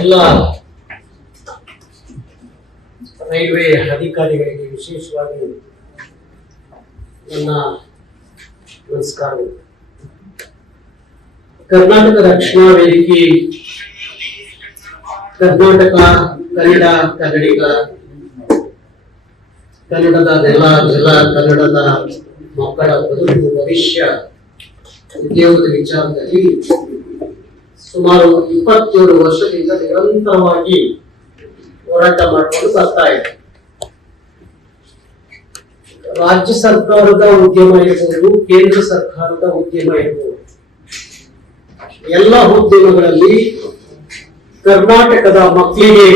ಎಲ್ಲ ರೈಲ್ವೆ ಅಧಿಕಾರಿಗಳಿಗೆ ವಿಶೇಷವಾಗಿ ನನ್ನ ನಮಸ್ಕಾರಗಳು. ಕರ್ನಾಟಕ ರಕ್ಷಣಾ ವೇದಿಕೆ, ಕರ್ನಾಟಕ ಕನ್ನಡ ಕನ್ನಡಿಗ, ಕನ್ನಡದ ನೆಲ ಜಲ ಕನ್ನಡದ ಮಕ್ಕಳ ಬದುಕು, ಭವಿಷ್ಯ, ಉದ್ಯೋಗದ ವಿಚಾರದಲ್ಲಿ ಸುಮಾರು ಇಪ್ಪತ್ತೇಳು ವರ್ಷದಿಂದ ನಿರಂತರವಾಗಿ ಹೋರಾಟ ಮಾಡಿಕೊಂಡು ಬರ್ತಾ ಇದೆ. ರಾಜ್ಯ ಸರ್ಕಾರದ ಉದ್ಯಮ ಇರಬಹುದು ಕೇಂದ್ರ ಸರ್ಕಾರದ ಉದ್ಯಮ ಇರಬಹುದು ಎಲ್ಲ ಉದ್ಯಮಗಳಲ್ಲಿ ಕರ್ನಾಟಕದ ಮಕ್ಕಳಿಗೆ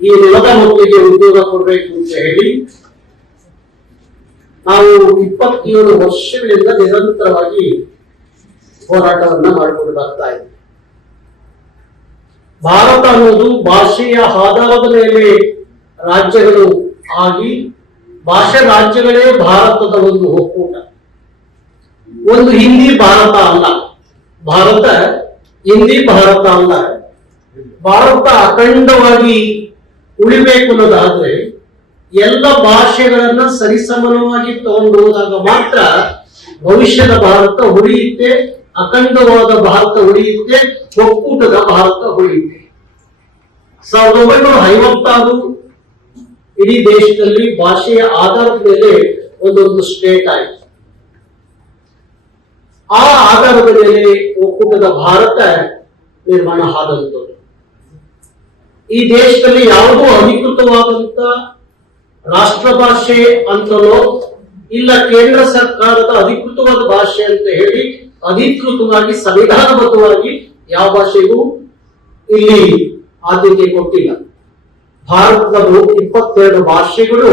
ಈ ನೆಲದ ಮಕ್ಕಳಿಗೆ ಉದ್ಯೋಗ ಕೊಡಬೇಕು ಅಂತ ಹೇಳಿ ನಾವು ಇಪ್ಪತ್ತೇಳು ವರ್ಷಗಳಿಂದ ನಿರಂತರವಾಗಿ ಹೋರಾಟವನ್ನ ಮಾಡಿಕೊಂಡು ಬರ್ತಾ ಇದೆ ಭಾರತ ಅನ್ನೋದು ಭಾಷೆಯ ಆಧಾರದ ಮೇಲೆ ರಾಜ್ಯಗಳು ಆಗಿ ಭಾಷೆ ರಾಜ್ಯಗಳೇ ಭಾರತದ ಒಂದು ಒಕ್ಕೂಟ. ಒಂದು ಹಿಂದಿ ಭಾರತ ಅಲ್ಲ. ಭಾರತ ಹಿಂದಿ ಭಾರತ ಅಲ್ಲ. ಭಾರತ ಅಖಂಡವಾಗಿ ಉಳಿಬೇಕು ಅನ್ನೋದಾದ್ರೆ ಎಲ್ಲ ಭಾಷೆಗಳನ್ನ ಸರಿಸಮಾನವಾಗಿ ತಗೊಂಡು ಹೋದಾಗ ಮಾತ್ರ ಭವಿಷ್ಯದ ಭಾರತ ಉಳಿಯುತ್ತೆ ಅಖಂಡವಾದ ಭಾರತ ಉಳಿಯುತ್ತೆ, ಒಕ್ಕೂಟದ ಭಾರತ ಉಳಿಯುತ್ತೆ. ಸಾವಿರದ ಒಂಬೈನೂರ ಐವತ್ತಾರು ಇಡೀ ದೇಶದಲ್ಲಿ ಭಾಷೆಯ ಆಧಾರದ ಮೇಲೆ ಒಂದೊಂದು ಸ್ಟೇಟ್ ಆಯಿತು. ಆ ಆಧಾರದ ಮೇಲೆ ಒಕ್ಕೂಟದ ಭಾರತ ನಿರ್ಮಾಣ ಆದಂಥದ್ದು. ಈ ದೇಶದಲ್ಲಿ ಯಾವುದೋ ಅಧಿಕೃತವಾದಂತ ರಾಷ್ಟ್ರ ಭಾಷೆ ಅಂತಲೋ ಇಲ್ಲ ಕೇಂದ್ರ ಸರ್ಕಾರದ ಅಧಿಕೃತವಾದ ಭಾಷೆ ಅಂತ ಹೇಳಿ ಅಧಿಕೃತವಾಗಿ, ಸಂವಿಧಾನಬದ್ಧವಾಗಿ ಯಾವ ಭಾಷೆಗೂ ಇಲ್ಲಿ ಆದ್ಯತೆ ಕೊಟ್ಟಿಲ್ಲ. ಭಾರತದ ಇಪ್ಪತ್ತೆರಡು ಭಾಷೆಗಳು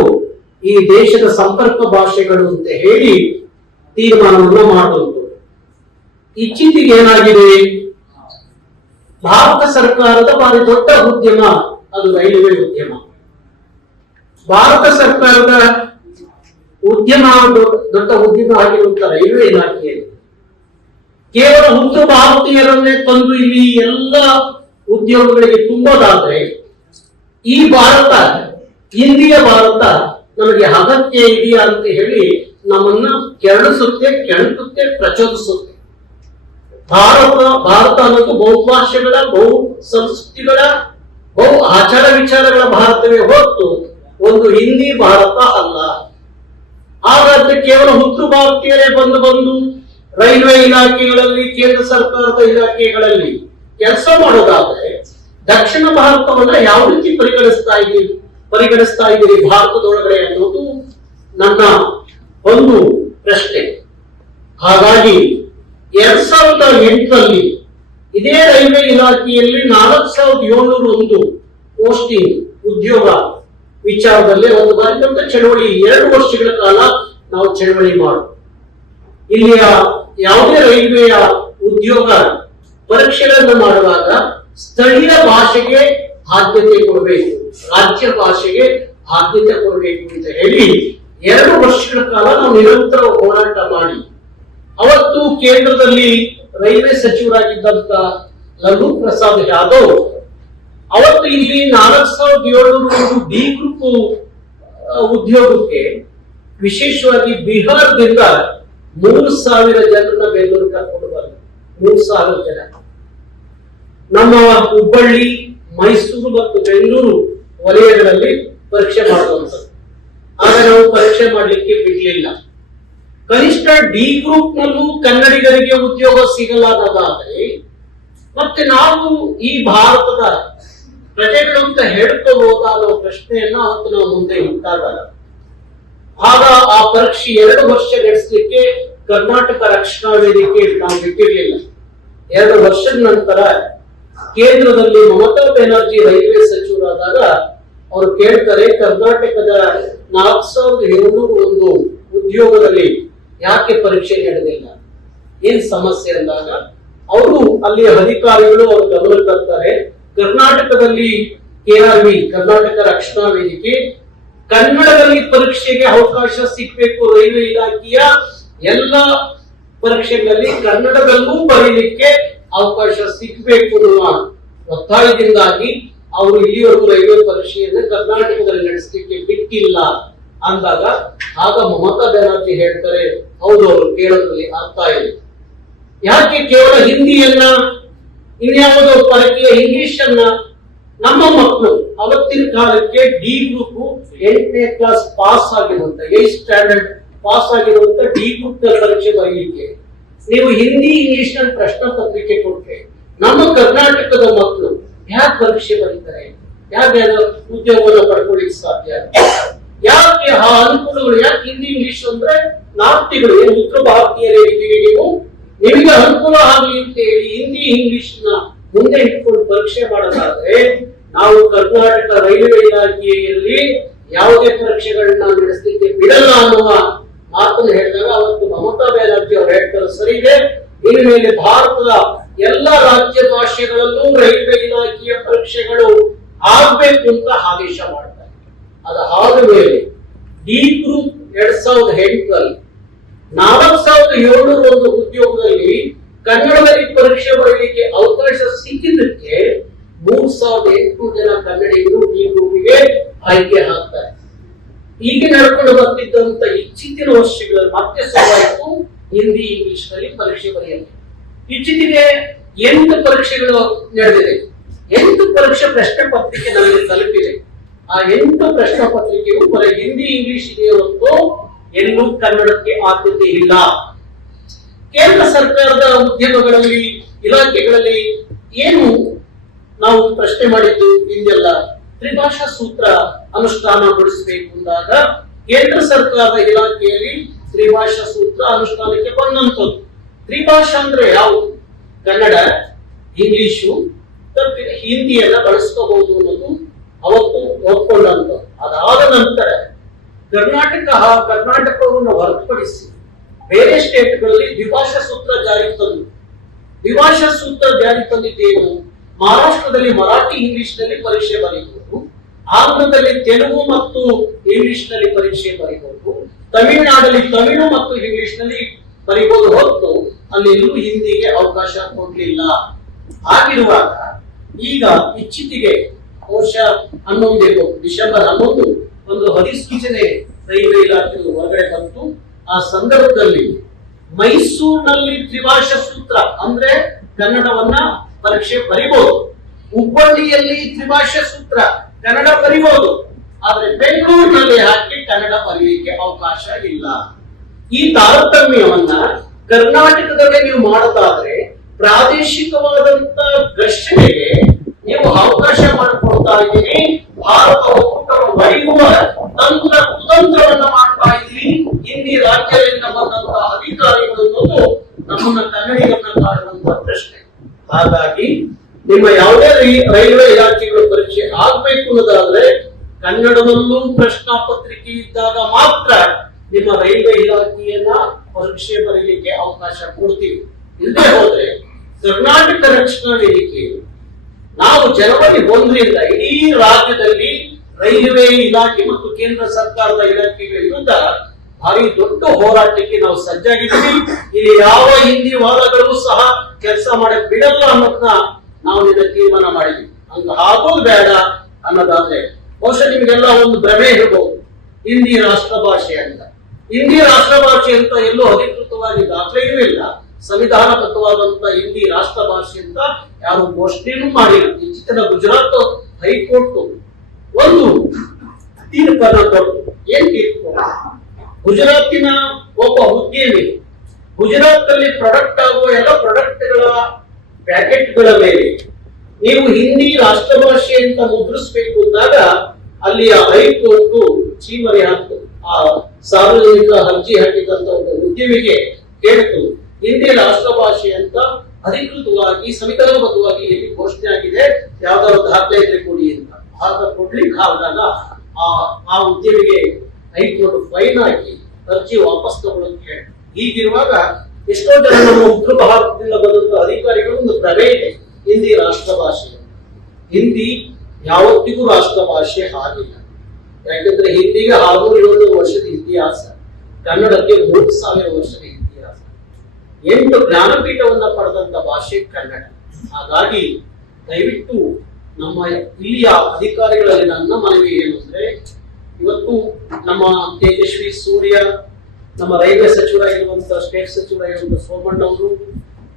ಈ ದೇಶದ ಸಂಪರ್ಕ ಭಾಷೆಗಳು ಅಂತ ಹೇಳಿ ತೀರ್ಮಾನವನ್ನು ಮಾಡುವಂಥದ್ದು. ಇತ್ತೀಚೆಗೆ ಏನಾಗಿದೆ? ಭಾರತ ಸರ್ಕಾರದ ಬಾರಿ ದೊಡ್ಡ ಉದ್ಯಮ, ಅದು ರೈಲ್ವೆ ಉದ್ಯಮ. ಭಾರತ ಸರ್ಕಾರದ ಉದ್ಯಮ ದೊಡ್ಡ ಉದ್ಯಮ ಆಗಿರುವಂತ ರೈಲ್ವೆ ಇಲಾಖೆಯಲ್ಲಿ ಕೇವಲ ಹುಟ್ಟು ಭಾರತೀಯರನ್ನೇ ತಂದು ಇಲ್ಲಿ ಎಲ್ಲ ಉದ್ಯೋಗಗಳಿಗೆ ತುಂಬೋದಾದ್ರೆ, ಈ ಭಾರತ ಇಂದಿಯ ಭಾರತ ನಮಗೆ ಅಗತ್ಯ ಇದೆಯಾ ಅಂತ ಹೇಳಿ ನಮ್ಮನ್ನ ಕೆರಳಿಸುತ್ತೆ, ಕೆಣಕುತ್ತೆ, ಪ್ರಚೋದಿಸುತ್ತೆ. ಭಾರತ ಭಾರತ ಅನ್ನೋದು ಬಹುಭಾಷೆಗಳ ಬಹು ಸಂಸ್ಕೃತಿಗಳ, ಬಹು ಆಚಾರ ವಿಚಾರಗಳ ಭಾರತವೇ ಹೊರತು ಒಂದು ಹಿಂದಿ ಭಾರತ ಅಲ್ಲ. ಹಾಗಾದ್ರೆ ಕೇವಲ ಹುಟ್ಟು ಭಾರತೀಯರೇ ಬಂದು ಬಂದು ರೈಲ್ವೆ ಇಲಾಖೆಗಳಲ್ಲಿ, ಕೇಂದ್ರ ಸರ್ಕಾರದ ಇಲಾಖೆಗಳಲ್ಲಿ ಕೆಲಸ ಮಾಡೋದಾದ್ರೆ ದಕ್ಷಿಣ ಭಾರತವನ್ನ ಯಾವ ರೀತಿ ಪರಿಗಣಿಸ್ತಾ ಇದ್ದೀರಿ ಪರಿಗಣಿಸ್ತಾ ಇದ್ದೀರಿ ಭಾರತದೊಳಗಡೆ ಅನ್ನೋದು ನನ್ನ ಒಂದು ಪ್ರಶ್ನೆ. ಹಾಗಾಗಿ ಎರಡ್ ಸಾವಿರದ ಎಂಟರಲ್ಲಿ ಇದೇ ರೈಲ್ವೆ ಇಲಾಖೆಯಲ್ಲಿ ನಾಲ್ಕು ಸಾವಿರದ ಏಳ್ನೂರ ಒಂದು ಪೋಸ್ಟಿಂಗ್ ಉದ್ಯೋಗ ವಿಚಾರದಲ್ಲಿ ಒಂದು ಬಾರಿ ಚಳವಳಿ ಎರಡು ವರ್ಷಗಳ ಕಾಲ ನಾವು ಚಳವಳಿ ಮಾಡು ಇಲ್ಲಿಯ ಯಾವುದೇ ರೈಲ್ವೆಯ ಉದ್ಯೋಗ ಪರೀಕ್ಷೆಗಳನ್ನು ಮಾಡುವಾಗ ಸ್ಥಳೀಯ ಭಾಷೆಗೆ ಆದ್ಯತೆ ಕೊಡಬೇಕು, ರಾಜ್ಯ ಭಾಷೆಗೆ ಆದ್ಯತೆ ಕೊಡಬೇಕು ಅಂತ ಹೇಳಿ ಎರಡು ವರ್ಷಗಳ ಕಾಲ ನಾವು ನಿರಂತರ ಹೋರಾಟ ಮಾಡಿ. ಅವತ್ತು ಕೇಂದ್ರದಲ್ಲಿ ರೈಲ್ವೆ ಸಚಿವರಾಗಿದ್ದಂತ ಲಘು ಪ್ರಸಾದ್ ಯಾದವ್ ಅವತ್ತು ಇಲ್ಲಿ ನಾಲ್ಕು ಸಾವಿರದ ಏಳ್ನೂರ ಡಿ ಗ್ರೂಪ್ ಉದ್ಯೋಗಕ್ಕೆ ವಿಶೇಷವಾಗಿ ಬಿಹಾರದಿಂದ ಮೂರು ಸಾವಿರ ಜನರನ್ನ ಬೆಂಗಳೂರು ಕರ್ಕೊಂಡು ಬಂದ್ರು ಮೂರು ಸಾವಿರ ಜನ. ನಮ್ಮ ಹುಬ್ಬಳ್ಳಿ, ಮೈಸೂರು ಮತ್ತು ಬೆಂಗಳೂರು ವಲಯಗಳಲ್ಲಿ ಪರೀಕ್ಷೆ ಮಾಡುವಂಥದ್ದು. ಆಗ ನಾವು ಪರೀಕ್ಷೆ ಮಾಡಲಿಕ್ಕೆ ಬಿಡ್ಲಿಲ್ಲ. ಕನಿಷ್ಠ ಡಿ ಗ್ರೂಪ್ ನಲ್ಲೂ ಕನ್ನಡಿಗರಿಗೆ ಉದ್ಯೋಗ ಆದರೆ ಮತ್ತೆ ನಾವು ಈ ಭಾರತದ ಪ್ರಜೆಗಳು ಅಂತ ಹೇಳ್ಕೋಬಹುದಾ ಅನ್ನೋ ಪ್ರಶ್ನೆಯನ್ನ ಅವತ್ತು ನಾವು ಮುಂದೆ ಇಟ್ಟಾಗ ಆಗ ಆ ಪರೀಕ್ಷೆ ಎರಡು ವರ್ಷ ನಡೆಸಲಿಕ್ಕೆ ಕರ್ನಾಟಕ ರಕ್ಷಣಾ ವೇದಿಕೆ ನಾವು ಬಿಟ್ಟಿರಲಿಲ್ಲ. ಎರಡು ವರ್ಷದ ನಂತರ ಕೇಂದ್ರದಲ್ಲಿ ಮಮತಾ ಬ್ಯಾನರ್ಜಿ ರೈಲ್ವೆ ಸಚಿವರಾದಾಗ ಅವರು ಕೇಳ್ತಾರೆ, ಕರ್ನಾಟಕದ ನಾಲ್ಕ್ ಸಾವಿರದ ಏಳ್ನೂರು ಒಂದು ಉದ್ಯೋಗದಲ್ಲಿ ಯಾಕೆ ಪರೀಕ್ಷೆ ನಡೆದಿಲ್ಲ? ಏನ್ ಸಮಸ್ಯೆ? ಅಂದಾಗ ಅವರು ಅಲ್ಲಿ ಅಧಿಕಾರಿಗಳು ಅವರು ಗಮನ ತರ್ತಾರೆ, ಕರ್ನಾಟಕದಲ್ಲಿ ಕೆಆರ್ವಿ ಕರ್ನಾಟಕ ರಕ್ಷಣಾ ವೇದಿಕೆ ಕನ್ನಡದಲ್ಲಿ ಪರೀಕ್ಷೆಗೆ ಅವಕಾಶ ಸಿಗ್ಬೇಕು ರೈಲ್ವೆ ಇಲಾಖೆಯ ಎಲ್ಲ ಪರೀಕ್ಷೆಗಳಲ್ಲಿ ಕನ್ನಡದಲ್ಲೂ ಬರೀಲಿಕ್ಕೆ ಅವಕಾಶ ಸಿಗ್ಬೇಕು ಅನ್ನುವ ಒತ್ತಾಯದಿಂದಾಗಿ ಅವರು ಇಲ್ಲಿವರೆಗೂ ರೈಲ್ವೆ ಪರೀಕ್ಷೆಯನ್ನು ಕರ್ನಾಟಕದಲ್ಲಿ ನಡೆಸಲಿಕ್ಕೆ ಬಿಟ್ಟಿಲ್ಲ ಅಂದಾಗ ಆಗ ಮಮತಾ ಬ್ಯಾನರ್ಜಿ ಹೇಳ್ತಾರೆ, ಹೌದು, ಅವರು ಕೇಳೋದ್ರಲ್ಲಿ ಅರ್ಥ ಇದೆ ಯಾಕೆ ಕೇವಲ ಹಿಂದಿಯನ್ನ? ಇನ್ಯಾವುದೋ ಪರಕೀಯ ಇಂಗ್ಲಿಷ್ ಅನ್ನ ನಮ್ಮ ಮಕ್ಕಳು ಅವತ್ತಿನ ಕಾಲಕ್ಕೆ ಡಿ ಗ್ರೂಪ್ ಎಂಟನೇ ಕ್ಲಾಸ್ ಪಾಸ್ ಆಗಿರುವಂತ ಏಟ್ ಸ್ಟ್ಯಾಂಡರ್ಡ್ ಪಾಸ್ ಆಗಿರುವಂತ ಡಿ ಗ್ರೂಪ್ ಪರೀಕ್ಷೆ ಬರೀಲಿಕ್ಕೆ. ನೀವು ಹಿಂದಿ ಇಂಗ್ಲಿಷ್ನಲ್ಲಿ ಪ್ರಶ್ನೆ ಪತ್ರಿಕೆ ಕೊಟ್ರೆ, ನಮ್ಮ ಕರ್ನಾಟಕದ ಮಕ್ಕಳು ಯಾಕೆ ಪರೀಕ್ಷೆ ಬರೀತಾರೆ? ಯಾಕೆ ಉದ್ಯೋಗವನ್ನು ಪಡ್ಕೊಳ್ಳಿಕ್ಕೆ ಸಾಧ್ಯ ಯಾಕೆ ಆ ಅನುಕೂಲಗಳು, ಯಾಕೆ ಹಿಂದಿ ಇಂಗ್ಲಿಷ್ ಅಂದ್ರೆ ನಾಪ್ತಿಗಳು? ಉತ್ತರ ಭಾರತೀಯರೇ ನೀವು? ನಿಮಗೆ ಅನುಕೂಲ ಆಗಲಿ ಅಂತ ಹೇಳಿ ಹಿಂದಿ ಇಂಗ್ಲಿಷ್ನ ಮುಂದೆ ಇಟ್ಕೊಂಡು ಪರೀಕ್ಷೆ ಮಾಡೋದಾದ್ರೆ ನಾವು ಕರ್ನಾಟಕ ರೈಲ್ವೆ ಇಲಾಖೆಯಲ್ಲಿ ಯಾವುದೇ ಪರೀಕ್ಷೆಗಳನ್ನ ನಡೆಸಲಿಕ್ಕೆ ಬಿಡಲ್ಲ ಅನ್ನುವ ಮಾತನ್ನು ಹೇಳಿದಾಗ ಅವತ್ತು ಮಮತಾ ಬ್ಯಾನರ್ಜಿ ಅವರು ಹೇಳ್ತಾರೆ, ಸರಿ, ಇದೆ. ಇನ್ನು ಮೇಲೆ ಭಾರತದ ಎಲ್ಲ ರಾಜ್ಯ ಭಾಷೆಗಳಲ್ಲೂ ರೈಲ್ವೆ ಇಲಾಖೆಯ ಪರೀಕ್ಷೆಗಳು ಆಗ್ಬೇಕು ಅಂತ ಆದೇಶ ಮಾಡ್ತಾರೆ. ಅದಾದ ಮೇಲೆ ಡಿ ಗ್ರೂಪ್ ಎರಡ್ ಸಾವಿರದ ಎಂಟರಲ್ಲಿ ನಾಲ್ಕು ಸಾವಿರದ ಏಳ್ನೂರ ಒಂದು ಉದ್ಯೋಗದಲ್ಲಿ ಕನ್ನಡದಲ್ಲಿ ಪರೀಕ್ಷೆ ಬರೀಲಿಕ್ಕೆ ಅವಕಾಶ ಸಿಕ್ಕಿದ್ದಕ್ಕೆ ಮೂರ್ ಸಾವಿರದ ಎಂಟುನೂರು ಜನ ಕನ್ನಡಿಗರು ಈ ಗ್ರೂಪಿಗೆ ಆಯ್ಕೆ ಆಗ್ತಾರೆ ಈಗ ನಡ್ಕೊಂಡು ಬರ್ತಿದ್ದಂತ ಇಚ್ಚಿತ್ತಿನ ವರ್ಷಗಳಲ್ಲಿ ಮತ್ತೆ ಶುರುವಾಯಿತು ಹಿಂದಿ ಇಂಗ್ಲಿಷ್ನಲ್ಲಿ ಪರೀಕ್ಷೆ ಬರೆಯಲು ಇಚ್ಚಿತ್ತಿಗೆ ಎಂಟು ಪರೀಕ್ಷೆಗಳು ನಡೆದಿದೆ. ಎಂಟು ಪರೀಕ್ಷೆ ಪ್ರಶ್ನೆ ಪತ್ರಿಕೆ ನಮಗೆ ತಲುಪಿದೆ. ಆ ಎಂಟು ಪ್ರಶ್ನೆ ಪತ್ರಿಕೆಯು ಬರೀ ಹಿಂದಿ ಇಂಗ್ಲಿಷ್ ಇದೆ ಎಲ್ಲೂ ಕನ್ನಡಕ್ಕೆ ಆದ್ಯತೆ ಇಲ್ಲ. ಕೇಂದ್ರ ಸರ್ಕಾರದ ಉದ್ಯಮಗಳಲ್ಲಿ, ಇಲಾಖೆಗಳಲ್ಲಿ ಏನು ನಾವು ಪ್ರಶ್ನೆ ಮಾಡಿದ್ದು ಹಿಂದೆಲ್ಲ? ತ್ರಿಭಾಷಾ ಸೂತ್ರ ಅನುಷ್ಠಾನಗೊಳಿಸಬೇಕು ಅಂದಾಗ ಕೇಂದ್ರ ಸರ್ಕಾರದ ಇಲಾಖೆಯಲ್ಲಿ ತ್ರಿಭಾಷಾ ಸೂತ್ರ ಅನುಷ್ಠಾನಕ್ಕೆ ಬಂದಂತದ್ದು ತ್ರಿಭಾಷಾ ಅಂದ್ರೆ ಯಾವುದು? ಕನ್ನಡ ಇಂಗ್ಲಿಷು ಹಿಂದಿಯನ್ನ ಬಳಸ್ಕೋಬಹುದು ಅನ್ನೋದು ಅವತ್ತು ಒಪ್ಕೊಂಡಂತ ಅದಾದ ನಂತರ ಕರ್ನಾಟಕ, ಕರ್ನಾಟಕವನ್ನು ಹೊರತುಪಡಿಸಿ ಬೇರೆ ಸ್ಟೇಟ್ಗಳಲ್ಲಿ ದ್ವಿಭಾಷಾ ಸೂತ್ರ ಜಾರಿ ತಂದು. ದ್ವಿಭಾಷಾ ಸೂತ್ರ ಜಾರಿ ತಂದಿದ್ದೇನು? ಮಹಾರಾಷ್ಟ್ರದಲ್ಲಿ ಮರಾಠಿ ಇಂಗ್ಲಿಷ್ನಲ್ಲಿ ಪರೀಕ್ಷೆ ಬರೀಬಹುದು, ಆಂಧ್ರದಲ್ಲಿ ತೆಲುಗು ಮತ್ತು ಇಂಗ್ಲಿಷ್ನಲ್ಲಿ ಪರೀಕ್ಷೆ ಬರೀಬಹುದು, ತಮಿಳುನಾಡಲ್ಲಿ ತಮಿಳು ಮತ್ತು ಇಂಗ್ಲಿಷ್ನಲ್ಲಿ ಬರೀಬಹುದು ಹೊತ್ತು ಅಲ್ಲಿ ಎಲ್ಲೂ ಹಿಂದಿಗೆ ಅವಕಾಶ ಕೊಡ್ಲಿಲ್ಲ. ಆಗಿರುವಾಗ ಈಗ ಇಚ್ಛಿತಿಗೆ ವರ್ಷ ಹನ್ನೊಂದು ಡಿಸೆಂಬರ್ ಹನ್ನೊಂದು ಒಂದು ಅಧಿಸೂಚನೆ ರೈಲ್ವೆ ಇಲಾಖೆ ಹೊರಗಡೆ ಬಂತು. ಆ ಸಂದರ್ಭದಲ್ಲಿ ಮೈಸೂರಿನಲ್ಲಿ ತ್ರಿಭಾಷಾ ಸೂತ್ರ ಅಂದ್ರೆ ಕನ್ನಡವನ್ನ ಪರೀಕ್ಷೆ ಬರಿಬಹುದು ಹುಬ್ಬಳ್ಳಿಯಲ್ಲಿ ತ್ರಿಭಾಷಾ ಸೂತ್ರ ಕನ್ನಡ ಬರಿಬಹುದು ಆದ್ರೆ ಬೆಂಗಳೂರಿನಲ್ಲಿ ಹಾಕಿ ಕನ್ನಡ ಬರೀಲಿಕ್ಕೆ ಅವಕಾಶ ಇಲ್ಲ. ಈ ತಾರತಮ್ಯವನ್ನ ಕರ್ನಾಟಕದಲ್ಲಿ ನೀವು ಮಾಡೋದಾದ್ರೆ ಪ್ರಾದೇಶಿಕವಾದಂತ ಘರ್ಷಣೆಗೆ ನೀವು ಅವಕಾಶ ಮಾಡಿಕೊಡ್ತಾ ಇದ್ದೀನಿ ಭಾರತ ಒಕ್ಕೂಟವನ್ನು ತಂತ್ರ ಕುತಂತ್ರವನ್ನ ಮಾಡ್ತಾ ಇದ್ದೀರಿ ಹಿಂದಿ ರಾಜ್ಯದಿಂದ ಬಂದಂತ ಅಧಿಕಾರಿಗಳು ಅನ್ನೋದು ನಮ್ಮನ್ನ ಕನ್ನಡಿಗರನ್ನ ಕಾಡುವಂತ ಪ್ರಶ್ನೆ ಹಾಗಾಗಿ ನಿಮ್ಮ ರೈ- ರೈಲ್ವೆ ಇಲಾಖೆಗಳ ಪರೀಕ್ಷೆ ಆಗ್ಬೇಕು ಅನ್ನೋದಾದ್ರೆ ಕನ್ನಡದಲ್ಲೂ ಪ್ರಶ್ನಾ ಪತ್ರಿಕೆ ಇದ್ದಾಗ ಮಾತ್ರ ನಿಮ್ಮ ರೈಲ್ವೆ ಇಲಾಖೆಯನ್ನ ಪರೀಕ್ಷೆ ಬರೀಲಿಕ್ಕೆ ಅವಕಾಶ ಕೊಡ್ತೀವಿ. ಇಲ್ಲದೆ ಹೋದ್ರೆ ಕರ್ನಾಟಕ ರಕ್ಷಣಾ ವೇದಿಕೆಯು ನಾವು ಜನವರಿ ಒಂದರಿಂದ ಇಡೀ ರಾಜ್ಯದಲ್ಲಿ ರೈಲ್ವೆ ಇಲಾಖೆ ಮತ್ತು ಕೇಂದ್ರ ಸರ್ಕಾರದ ಇಲಾಖೆಗಳ ವಿರುದ್ಧ ಭಾರಿ ದೊಡ್ಡ ಹೋರಾಟಕ್ಕೆ ನಾವು ಸಜ್ಜಾಗಿದ್ದೀವಿ. ಇಲ್ಲಿ ಯಾವ ಹಿಂದಿ ವಾದಗಳು ಸಹ ಕೆಲಸ ಮಾಡಕ್ ಬಿಡಲ್ಲ ಅನ್ನೋದನ್ನ ನಾವು ನಿನ್ನ ತೀರ್ಮಾನ ಮಾಡಿದ್ವಿ. ಹಂಗ ಹಾಕೋದು ಬೇಡ ಅನ್ನೋದಾದ್ರೆ ಬಹುಶಃ ನಿಮಗೆಲ್ಲ ಒಂದು ಭ್ರಮೆ ಇರಬಹುದು ಹಿಂದಿ ರಾಷ್ಟ್ರ ಭಾಷೆ ಅಂತ. ಹಿಂದಿ ರಾಷ್ಟ್ರ ಭಾಷೆ ಅಂತ ಎಲ್ಲೂ ಅಧಿಕೃತವಾಗಿ ದಾಖಲೆಯೂ ಇಲ್ಲ. ಸಂವಿಧಾನಬದ್ಧವಾದಂತ ಹಿಂದಿ ರಾಷ್ಟ್ರ ಭಾಷೆ ಅಂತ ಯಾರು ಘೋಷಣೆಯನ್ನು ಮಾಡಿಲ್ಲ. ಇತ್ತೀಚಿನ ಗುಜರಾತ್ ಹೈಕೋರ್ಟ್ ಒಂದು ತೀರ್ಪನ್ನ ಕೊಟ್ಟು ಏನ್ ತೀರ್ಪು? ಗುಜರಾತಿನ ಒಬ್ಬ ಉದ್ಯಮಿ. ಗುಜರಾತ್ ಅಲ್ಲಿ ಪ್ರಾಡಕ್ಟ್ ಆಗುವ ಎಲ್ಲ ಪ್ರಾಡಕ್ಟ್ಗಳ ಪ್ಯಾಕೆಟ್ಗಳ ಮೇಲೆ. ನೀವು ಹಿಂದಿ ರಾಷ್ಟ್ರ ಭಾಷೆ ಅಂತ ಮುದ್ರಿಸಬೇಕು ಅಂದಾಗ ಅಲ್ಲಿ ಆ ಹೈಕೋರ್ಟ್ ಚೀಮರಿ ಹಾಕ್ತು. ಆ ಸಾರ್ವಜನಿಕ ಅರ್ಜಿ ಹಾಕಿದಂತ ಒಂದು ಉದ್ಯಮಿಗೆ ಕೇಳ್ತು ಹಿಂದಿ ರಾಷ್ಟ್ರ ಭಾಷೆ ಅಂತ ಅಧಿಕೃತವಾಗಿ ಸಂವಿಧಾನಬದ್ಧವಾಗಿ ಇಲ್ಲಿ ಘೋಷಣೆ ಆಗಿದೆ. ಯಾವ್ದಾದ್ರು ದಾಖಲೆ ಇದ್ರೆ ಕೊಡಿ ಅಂತ. ಭಾರತ ಕೊಡ್ಲಿಕ್ಕೆ ಆದಾಗ ಆ ಆ ಉದ್ಯಮಿಗೆ ಹೈಕೋರ್ಟ್ ಫೈನ್ ಹಾಕಿ ಅರ್ಜಿ ವಾಪಸ್ ತಗೊಳ್ಳೋಕೆ ಹೀಗಿರುವಾಗ ಎಷ್ಟೋ ಜನ ನಮ್ಮ ಉತ್ತರ ಭಾರತದಿಂದ ಬಂದಂತ ಅಧಿಕಾರಿಗಳು ಒಂದು ಇದೆ ಹಿಂದಿ ರಾಷ್ಟ್ರ ಭಾಷೆ ಹಿಂದಿ ಯಾವತ್ತಿಗೂ ರಾಷ್ಟ್ರ ಭಾಷೆ ಆಗಿಲ್ಲ ಯಾಕಂದ್ರೆ ಹಿಂದಿಗೆ ಏಳು ವರ್ಷದ ಇತಿಹಾಸ, ಕನ್ನಡಕ್ಕೆ ಮೂರು ಸಾವಿರ ವರ್ಷದ ಇತಿಹಾಸ. ಎಂಟು ಜ್ಞಾನಪೀಠವನ್ನ ಪಡೆದಂತ ಭಾಷೆ ಕನ್ನಡ. ಹಾಗಾಗಿ ದಯವಿಟ್ಟು ನಮ್ಮ ಇಲ್ಲಿಯ ಅಧಿಕಾರಿಗಳಲ್ಲಿ ನನ್ನ ಮನವಿ ಏನು ಅಂದ್ರೆ, ಇವತ್ತು ನಮ್ಮ ತೇಜಸ್ವಿ ಸೂರ್ಯ ನಮ್ಮ ರೈಲ್ವೆ ಸಚಿವರಾಗಿರುವಂತಹ ಸ್ಟೇಟ್ ಸಚಿವರಾಗಿರುವಂತಹ ಸೋಮಣ್ಣ ಅವರು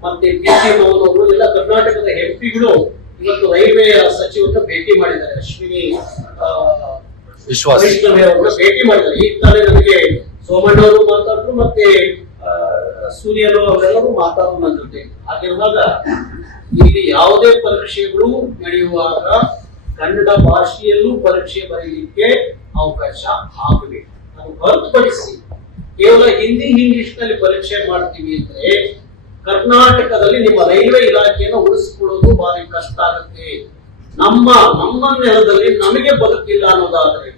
ಮತ್ತೆ ಪಿ ಸಿ ಮೋಹನ್ ಅವರು ಎಲ್ಲ ಕರ್ನಾಟಕದ ಎಂಪಿಗಳು ಇವತ್ತು ರೈಲ್ವೆ ಸಚಿವರನ್ನ ಭೇಟಿ ಮಾಡಿದ್ದಾರೆ. ಅಶ್ವಿನಿ ವಿಶ್ವಾಸ್. ಅವ್ರನ್ನ ಭೇಟಿ ಮಾಡಿದ್ದಾರೆ. ಈಗ ತಾನೇ ನನಗೆ ಸೋಮಣ್ಣ ಅವರು ಮಾತಾಡಿದ್ರು ಮತ್ತೆ ಸೂರ್ಯನು ಅವರೆಲ್ಲರೂ ಮಾತಾಡೋ ನನ್ನ ಜೊತೆ. ಹಾಗಿರುವಾಗ ಇಲ್ಲಿ ಯಾವುದೇ ಪರೀಕ್ಷೆಗಳು ನಡೆಯುವಾಗ ಕನ್ನಡ ಭಾಷೆಯಲ್ಲೂ ಪರೀಕ್ಷೆ ಬರೀಲಿಕ್ಕೆ ಅವಕಾಶ ಆಗಬೇಕು. ಅದು ಹೊರತುಪಡಿಸಿ ಕೇವಲ ಹಿಂದಿ ಇಂಗ್ಲಿಷ್ನಲ್ಲಿ ಪರೀಕ್ಷೆ ಮಾಡ್ತೀವಿ ಅಂದ್ರೆ ಕರ್ನಾಟಕದಲ್ಲಿ ನಿಮ್ಮ ರೈಲ್ವೆ ಇಲಾಖೆಯನ್ನು ಉಳಿಸ್ಕೊಳ್ಳೋದು ಭಾರಿ ಕಷ್ಟ ಆಗುತ್ತೆ. ನಮ್ಮ ನಮ್ಮ ನೆಲದಲ್ಲಿ ನಮಗೆ ಬದುಕಿಲ್ಲ ಅನ್ನೋದಾದ್ರೆ,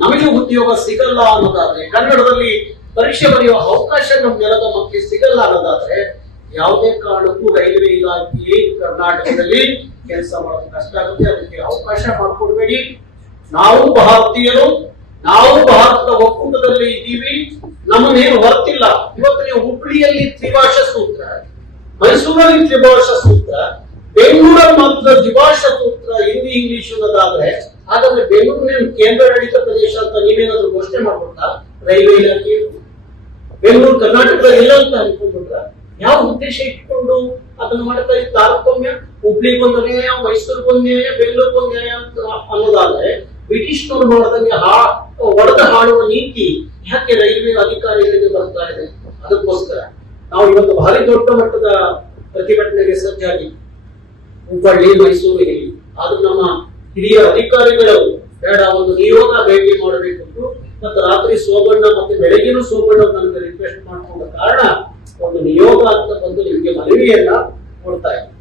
ನಮಗೆ ಉದ್ಯೋಗ ಸಿಗಲ್ಲ ಅನ್ನೋದಾದ್ರೆ, ಕನ್ನಡದಲ್ಲಿ ಪರೀಕ್ಷೆ ಬರೆಯುವ ಅವಕಾಶ ನಮ್ಮ ನೆಲದ ಮಕ್ಕಳಿಗೆ ಸಿಗಲ್ಲ ಅನ್ನೋದಾದ್ರೆ ಯಾವುದೇ ಕಾರಣಕ್ಕೂ ರೈಲ್ವೆ ಇಲಾಖೆ ಕರ್ನಾಟಕದಲ್ಲಿ ಕೆಲಸ ಮಾಡೋದು ಕಷ್ಟ ಆಗುತ್ತೆ. ಅದಕ್ಕೆ ಅವಕಾಶ ಮಾಡಿಕೊಡ್ಬೇಡಿ. ನಾವು ಭಾರತೀಯರು, ನಾವು ಭಾರತದ ಒಕ್ಕೂಟದಲ್ಲಿ ಇದ್ದೀವಿ. ನಮ್ಮನ್ನೇನು ಹೊರತಿಲ್ಲ ಇವತ್ತು ನೀವು ಹುಬ್ಳಿಯಲ್ಲಿ ತ್ರಿಭಾಷಾ ಸೂತ್ರ, ಮೈಸೂರಲ್ಲಿ ತ್ರಿಭಾಷಾ ಸೂತ್ರ ಬೆಂಗಳೂರಲ್ಲಿ ಮಾತ್ರ ದ್ವಿಭಾಷ ಸೂತ್ರ, ಹಿಂದಿ, ಇಂಗ್ಲಿಷ್ ಅನ್ನೋದಾದ್ರೆ, ಹಾಗಾದ್ರೆ ಬೆಂಗಳೂರಿನ ಕೇಂದ್ರಾಡಳಿತ ಪ್ರದೇಶ ಅಂತ ನೀವೇನಾದ್ರೂ ಘೋಷಣೆ ಮಾಡ್ಬಿಟ್ಟ ರೈಲ್ವೆ ಇಲಾಖೆ? ಬೆಂಗಳೂರು ಕರ್ನಾಟಕದ ಇಲ್ಲ ಅಂತ ಅನ್ಕೊಂಡ್ಬಿಟ್ರ? ಯಾವ ಉದ್ದೇಶ ಇಟ್ಕೊಂಡು ಅದನ್ನ ಮಾಡ್ತಾ ಇದ್ದ ತಾರತಮ್ಯ? ಹುಬ್ಳಿಗೊಂದು ನ್ಯಾಯ ಮೈಸೂರಿಗೊಂದು ನ್ಯಾಯ ಬೆಂಗಳೂರಿಗೊಂದು ನ್ಯಾಯ ಅಂತ ಅನ್ನೋದಾದ್ರೆ, ಬ್ರಿಟಿಷ್ನವ್ರು ಮಾಡಿದಂಗೆ ಹಾ, ಒಡೆದ ಹಾಡುವ ನೀತಿ ಯಾಕೆ ರೈಲ್ವೆ ಅಧಿಕಾರಿಗಳಿಗೆ ಬರ್ತಾ ಇದೆ? ಅದಕ್ಕೋಸ್ಕರ ನಾವು ಇವತ್ತು ಭಾರಿ ದೊಡ್ಡ ಮಟ್ಟದ ಪ್ರತಿಭಟನೆಗೆ ಸಜ್ಜಾಗಿ ಹುಬ್ಬಳ್ಳಿ ಮೈಸೂರು ಇಲ್ಲಿ. ಆದ್ರೂ ನಮ್ಮ ಹಿರಿಯ ಅಧಿಕಾರಿಗಳು ಬೇಡ, ಒಂದು ನಿಯೋಗ ಭೇಟಿ ಮಾಡಬೇಕು ಮತ್ತು ರಾತ್ರಿ ಸೋಬಣ್ಣ ಮತ್ತೆ ಬೆಳಗಿನ ಸೋಬಣ್ಣ ನನಗೆ ರಿಕ್ವೆಸ್ಟ್ ಮಾಡಿಕೊಂಡ ಕಾರಣ ಒಂದು ನಿಯೋಗ ಅಂತ ಬಂದು ನಿಮಗೆ ಮನವಿಯನ್ನ ಕೊಡ್ತಾ ಇದ್ದೀನಿ